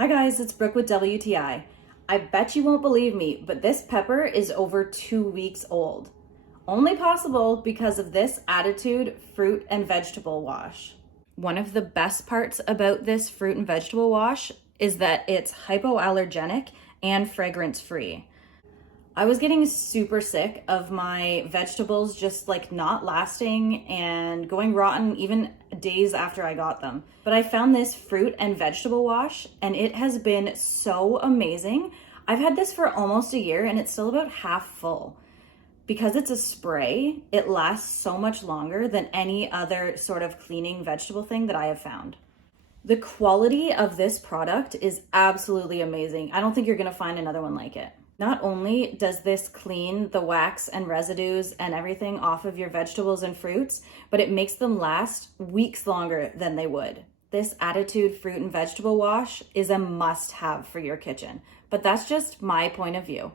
Hi guys, it's Brooke with WTI. I bet you won't believe me, but this pepper is over 2 weeks old. Only possible because of this Attitude fruit and vegetable wash. One of the best parts about this fruit and vegetable wash is that it's hypoallergenic and fragrance free. I was getting super sick of my vegetables just like not lasting and going rotten even days after I got them. But I found this fruit and vegetable wash and it has been so amazing. I've had this for almost a year and it's still about half full. Because it's a spray, it lasts so much longer than any other sort of cleaning vegetable thing that I have found. The quality of this product is absolutely amazing. I don't think you're gonna find another one like it. Not only does this clean the wax and residues and everything off of your vegetables and fruits, but it makes them last weeks longer than they would. This Attitude fruit and vegetable wash is a must-have for your kitchen, but that's just my point of view.